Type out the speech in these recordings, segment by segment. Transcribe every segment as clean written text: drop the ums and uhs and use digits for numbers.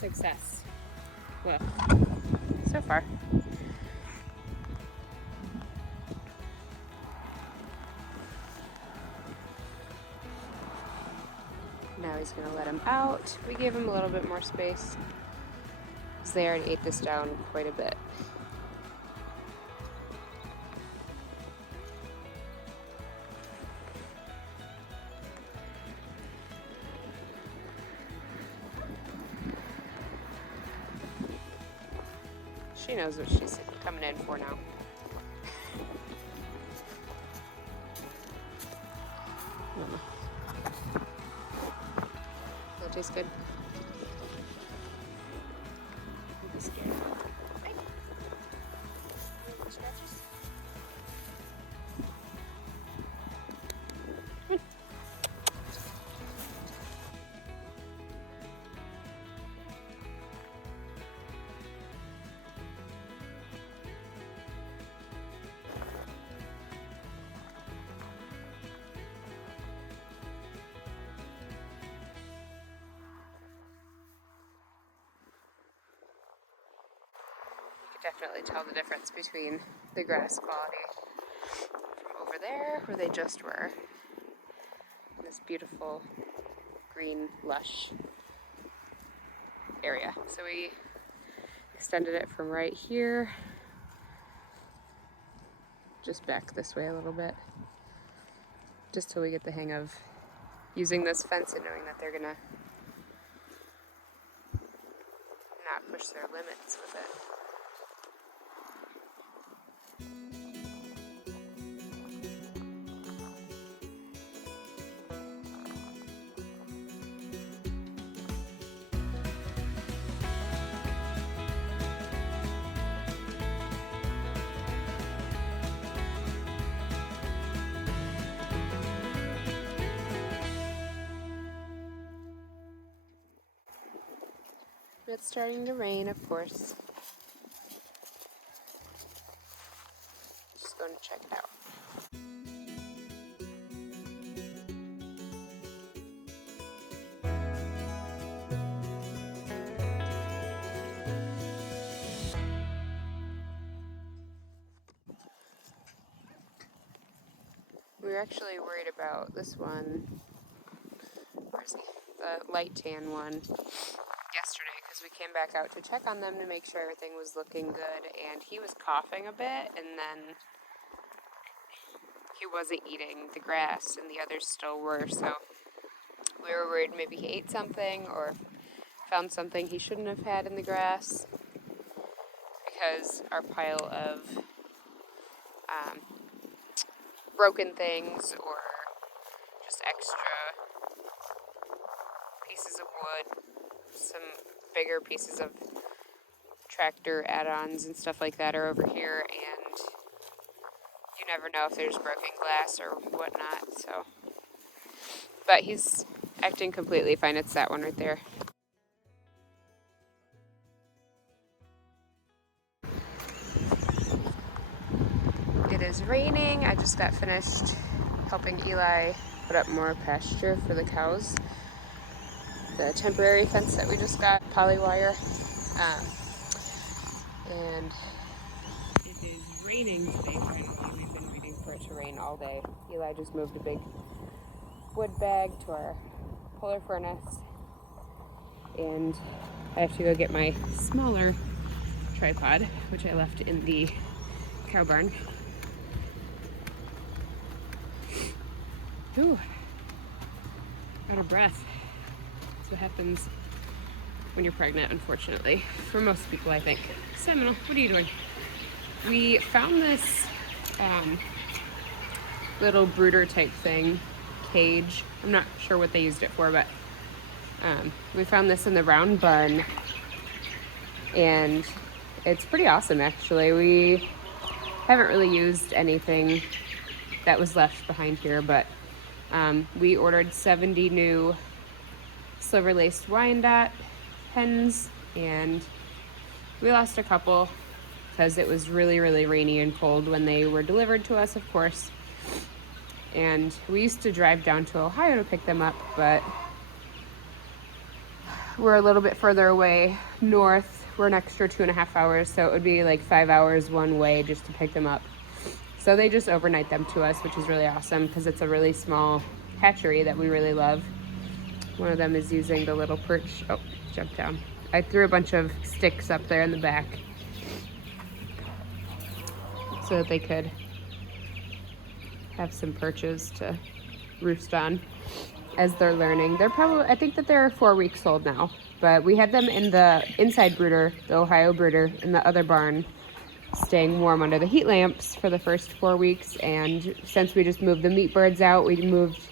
success. Well, so far. Now he's gonna let him out. We gave him a little bit more space because they already ate this down quite a bit. She knows what she's coming in for now. That tastes good. Don't be scared. Hey. Scratches. Come on. Definitely tell the difference between the grass quality from over there, where they just were, and this beautiful green lush area. So we extended it from right here just back this way a little bit, just till we get the hang of using this fence and knowing that they're gonna not push their limits with it. It's starting to rain, of course. Just going to check it out. We were actually worried about this one. Where is he? The light tan one. Yesterday, because we came back out to check on them to make sure everything was looking good, and he was coughing a bit, and then he wasn't eating the grass, and the others still were, so we were worried maybe he ate something or found something he shouldn't have had in the grass, because our pile of broken things or just extra pieces of wood, some bigger pieces of tractor add-ons and stuff like that are over here, and you never know if there's broken glass or whatnot, so. But he's acting completely fine. It's that one right there. It is raining. I just got finished helping Eli put up more pasture for the cows. The temporary fence that we just got, polywire, and it is raining today. We've been waiting for it to rain all day. Eli just moved a big wood bag to our polar furnace, and I have to go get my smaller tripod, which I left in the cow barn. Ooh, out of breath. That's what happens when you're pregnant, unfortunately, for most people, I think. Seminole, what are you doing? We found this little brooder type thing, cage. I'm not sure what they used it for, but we found this in the round bun, and it's pretty awesome, actually. We haven't really used anything that was left behind here, but we ordered 70 new silver-laced Wyandotte hens, and we lost a couple because it was really, really rainy and cold when they were delivered to us, of course. And we used to drive down to Ohio to pick them up, but we're a little bit further away north. We're an extra 2.5 hours, so it would be like 5 hours one way just to pick them up. So they just overnight them to us, which is really awesome because it's a really small hatchery that we really love. One of them is using the little perch. Oh, jumped down. I threw a bunch of sticks up there in the back so that they could have some perches to roost on as they're learning. They're probably, I think that they're 4 weeks old now, but we had them in the inside brooder, the Ohio brooder, in the other barn, staying warm under the heat lamps for the first 4 weeks. And since we just moved the meat birds out, we moved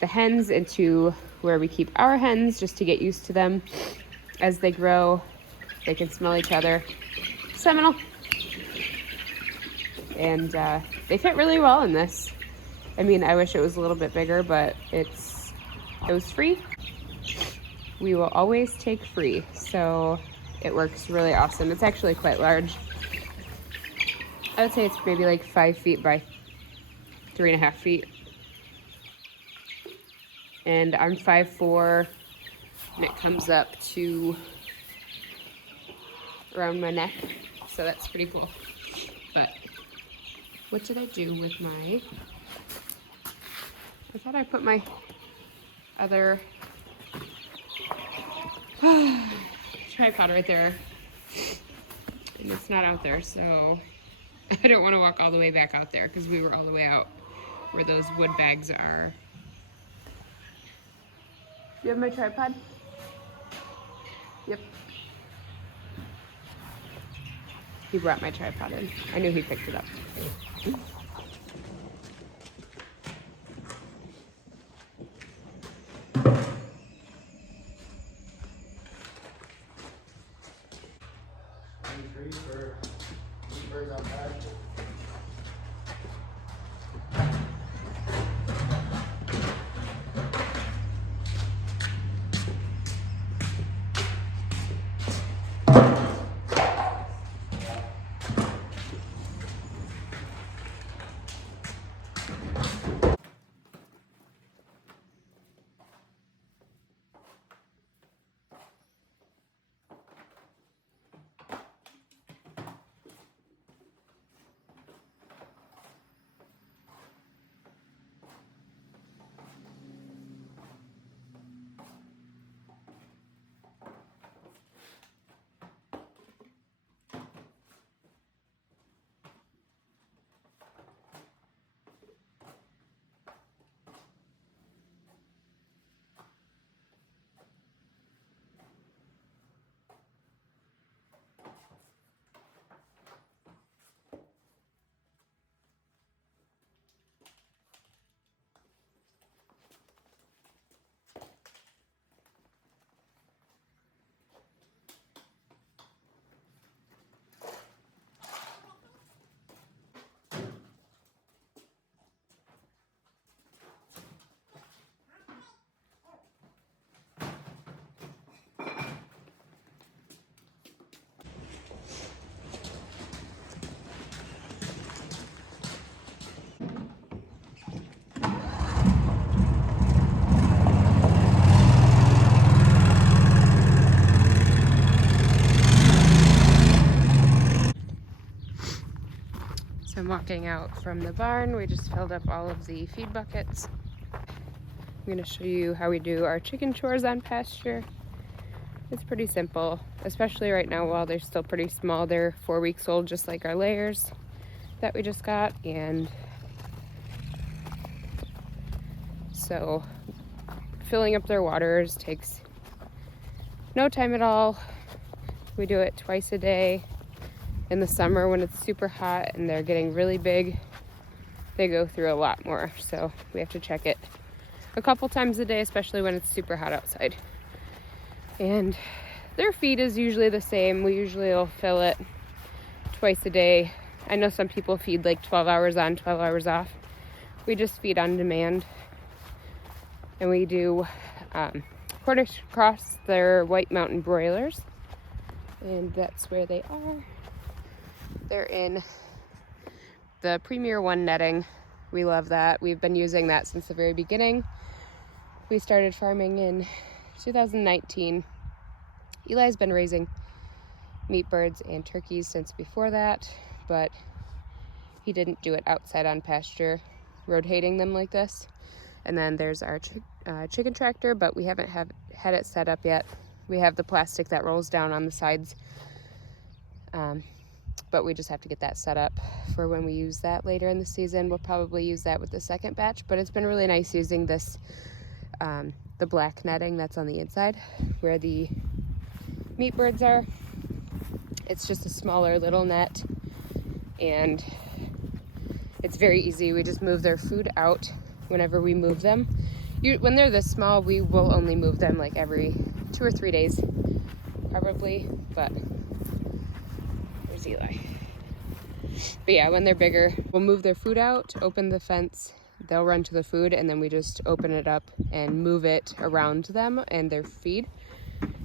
the hens into where we keep our hens just to get used to them. As they grow, they can smell each other. Seminole. And they fit really well in this. I mean, I wish it was a little bit bigger, but it was free. We will always take free, so it works really awesome. It's actually quite large. I would say it's maybe like 5 feet by 3.5 feet. And I'm 5'4", and it comes up to around my neck, so that's pretty cool. But what did I do with my, I thought I put my other tripod right there, and it's not out there, so I don't want to walk all the way back out there because we were all the way out where those wood bags are. Do you have my tripod? Yep. He brought my tripod in. I knew he picked it up. So I'm walking out from the barn. We just filled up all of the feed buckets. I'm going to show you how we do our chicken chores on pasture. It's pretty simple, especially right now while they're still pretty small. They're 4 weeks old, just like our layers that we just got. And so filling up their waters takes no time at all. We do it twice a day. In the summer when it's super hot and they're getting really big, they go through a lot more. So we have to check it a couple times a day, especially when it's super hot outside. And their feed is usually the same. We usually will fill it twice a day. I know some people feed like 12 hours on, 12 hours off. We just feed on demand. And we do Cornish cross their White Mountain broilers. And that's where they are. They're in the Premier 1 netting. We love that. We've been using that since the very beginning. We started farming in 2019. Eli's been raising meat birds and turkeys since before that, but he didn't do it outside on pasture, rotating them like this. And then there's our chicken tractor, but we haven't had it set up yet. We have the plastic that rolls down on the sides, but we just have to get that set up for when we use that later in the season. We'll probably use that with the second batch, but it's been really nice using this, the black netting that's on the inside where the meat birds are. It's just a smaller little net, and it's very easy. We just move their food out whenever we move them. When they're this small, we will only move them like every 2 or 3 days, probably, but there's Eli. But yeah, when they're bigger, we'll move their food out, open the fence, they'll run to the food, and then we just open it up and move it around them and their feed.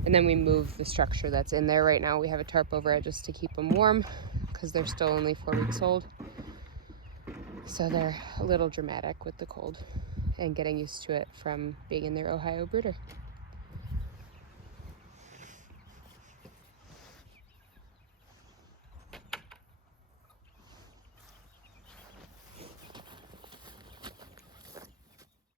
And then we move the structure that's in there. Right now we have a tarp over it just to keep them warm because they're still only 4 weeks old. So they're a little dramatic with the cold and getting used to it from being in their Ohio brooder.